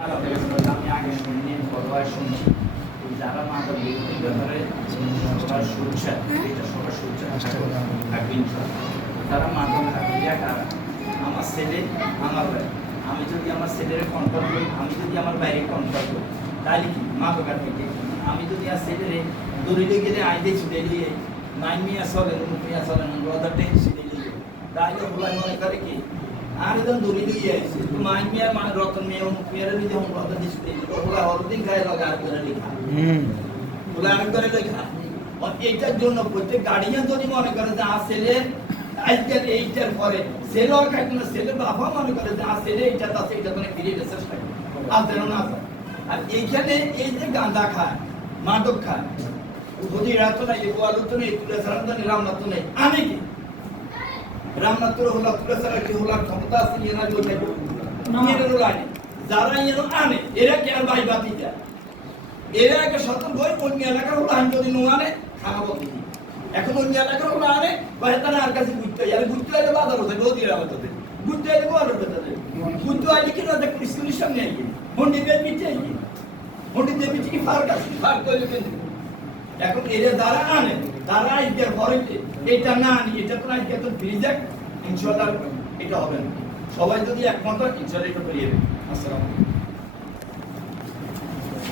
আমি ছেলে আমি যদি আমার ছেলের কন্ট্রোল করি আমি যদি আমার বাইরে কন্ট্রোল করি তাহলে কি মাদক আর থেকে আমি যদি আর ছেলেরে দৌড়িতে গেলে আইতে ছুটে দিয়ে নাইন মিয়া মুখ মিয়া চলেন ব্রদারটা ছুটে দিয়ে তাহলে ওগুলাই মনে করে কি আর একদম দূরে দিয়ে আইছে তো মাই মিয়া মানে রতন মিয়া মুখ মিয়ারে যদি হম কথা দিতে তো হরদিন খায় লগা আর করে লেখা ওগুলা আর করে লেখা। আর এইটার জন্য প্রত্যেক গার্ডিয়ান যদি মনে করে যে আর ছেলে আজকের এইটার পরে ছেলে আর খাইতো না ছেলে বাবা মনে করে যে আর ছেলে এইটা তো ফিরে আর যেন না আর এইখানে এই যে গাঁদা খায় মাদক খায় যদি রাত নাই গোয়ালু তো নেই তুলে সারান তো নেই তো নেই। আমি কি? রামনাথপুর হলা ক্ষমতা আছে, এরা জন্য নিয়ে লাইনে যারা এর আনে, এরা কি আর বাই বাতি দেয়? এরা একটা সতর্ক হয়ে অন্য এলাকার হলো আমি যদি নো আনে খাওয়াবো কি এখন অন্য এলাকার হলো আনে বা তারা আর কাছে ঘুরতে হয় আর ঘুরতে হলে বাজার হতে গো দিয়ে আমাদের ঘুরতে হলে গোয়াল হতে তাদের ঘুরতে হলে কি না দেখ স্কুলের সামনে আইয়ে হন্ডি দিয়ে পিঠে আইয়ে হন্ডি দিয়ে পিঠে কি ফার্ক আছে ফার্ক কিন্তু এখন এরা যারা আনে তারা আজকে হরেতে এটা না এটা তো আজকে তো যাক ইনশাল্লাহ এটা হবে না। সবাই যদি একমত হয় ইনশাল্লাহ এটা করিয়ে দেবে। আসসালামু আলাইকুম।